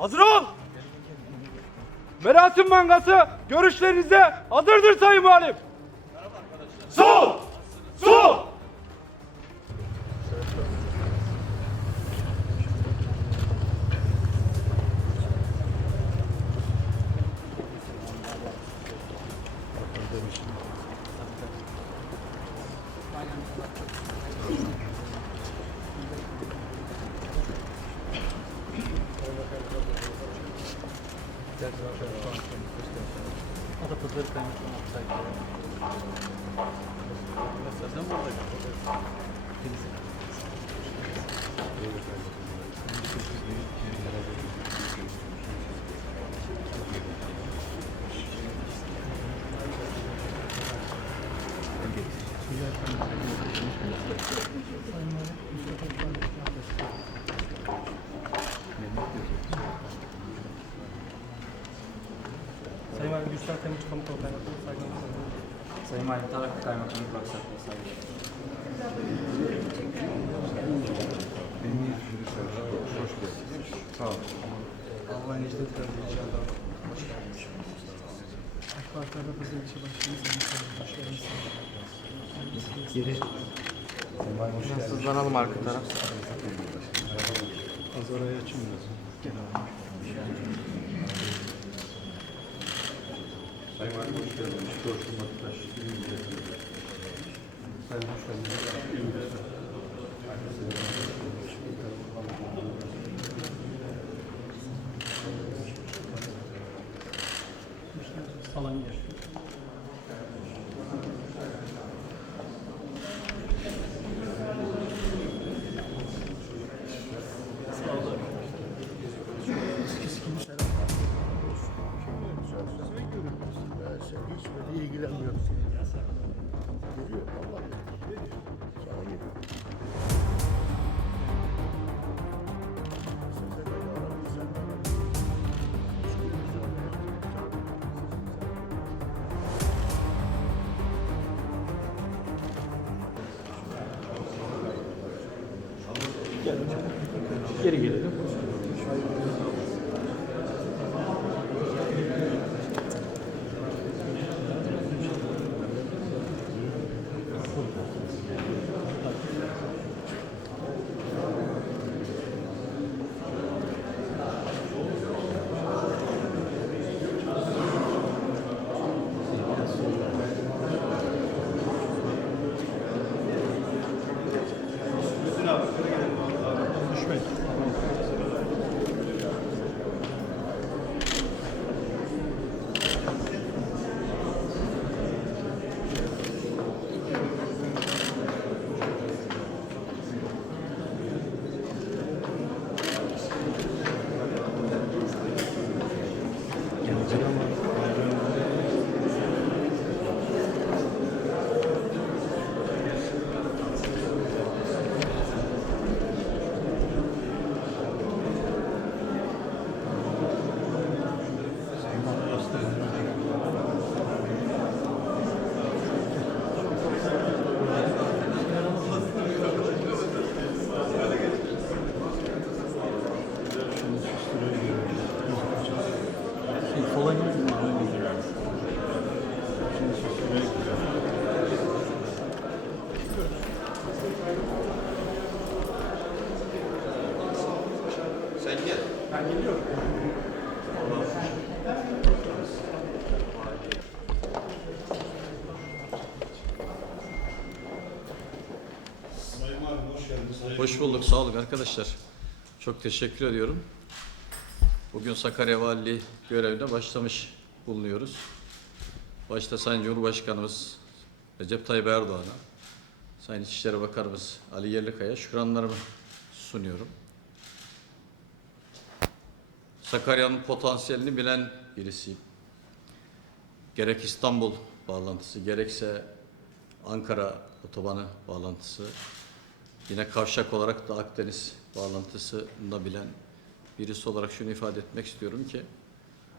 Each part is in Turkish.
Hazır ol. Merasim mangası görüşlerinize hazırdır Sayın Valim. Sol! Sol! Sayın Valim Güçler Temmuz Kamu Kol Kaynakları saygılarımı sunuyorum. Sayın Valim Tarak Kaymakamlık Aksaklığı saygılar. Allah'ın izniyle tabii inşallah. Hoş geldiniz. AK Parti Adapazarı İlçe Başkanı Sayın Sayın Hoş geldiniz. Geri. Sızlanalım arka taraf. Az orayı açın biraz. Sayın hoş geldiniz. Coşkun Milletvekili. Sayın hoş geldiniz. Alan yer. Geri gelelim. Hoş bulduk, sağ olun arkadaşlar. Çok teşekkür ediyorum. Bugün Sakarya Valiliği görevine başlamış bulunuyoruz. Başta Sayın Cumhurbaşkanımız Recep Tayyip Erdoğan'a, Sayın İçişleri Bakanımız Ali Yerlikaya şükranlarımı sunuyorum. Sakarya'nın potansiyelini bilen birisiyim. Gerek İstanbul bağlantısı, gerekse Ankara otobanı bağlantısı, Yine kavşak olarak da Akdeniz bağlantısını bilen birisi olarak şunu ifade etmek istiyorum ki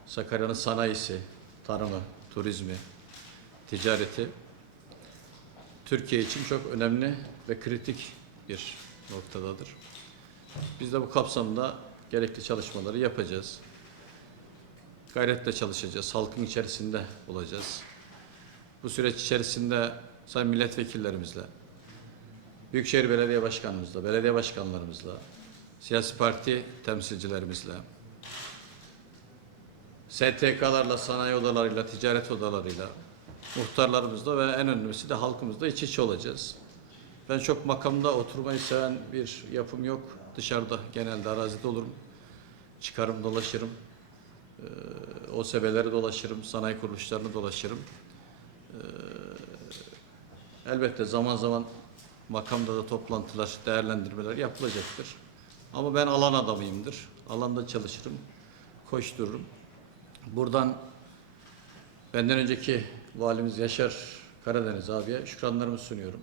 Sakarya'nın sanayisi, tarımı, turizmi, ticareti Türkiye için çok önemli ve kritik bir noktadadır. Biz de bu kapsamda gerekli çalışmaları yapacağız. Gayretle çalışacağız. Halkın içerisinde olacağız. Bu süreç içerisinde sayın milletvekillerimizle, Büyükşehir Belediye Başkanımızla, belediye başkanlarımızla, siyasi parti temsilcilerimizle, STK'larla, sanayi odalarıyla, ticaret odalarıyla, muhtarlarımızla ve en önemlisi de halkımızla iç içe olacağız. Ben çok makamda oturmayı seven bir yapım yok. Dışarıda genelde arazide olurum. Çıkarım dolaşırım. Ee, o sebeleri dolaşırım. Sanayi kuruluşlarını dolaşırım. Ee, elbette zaman zaman makamda da toplantılar, değerlendirmeler yapılacaktır. Ama ben alan adamıyımdır. Alanda çalışırım, koştururum. Buradan benden önceki valimiz Yaşar Karadeniz abiye şükranlarımı sunuyorum.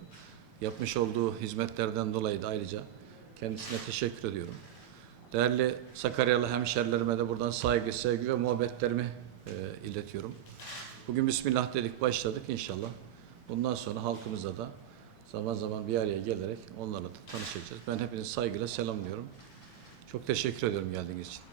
Yapmış olduğu hizmetlerden dolayı da ayrıca kendisine teşekkür ediyorum. Değerli Sakaryalı hemşerilerime de buradan saygı, sevgi ve muhabbetlerimi e, iletiyorum. Bugün Bismillah dedik başladık inşallah. Bundan sonra halkımıza da zaman zaman bir araya gelerek onlarla da tanışacağız. Ben hepinizi saygıyla selamlıyorum. Çok teşekkür ediyorum geldiğiniz için.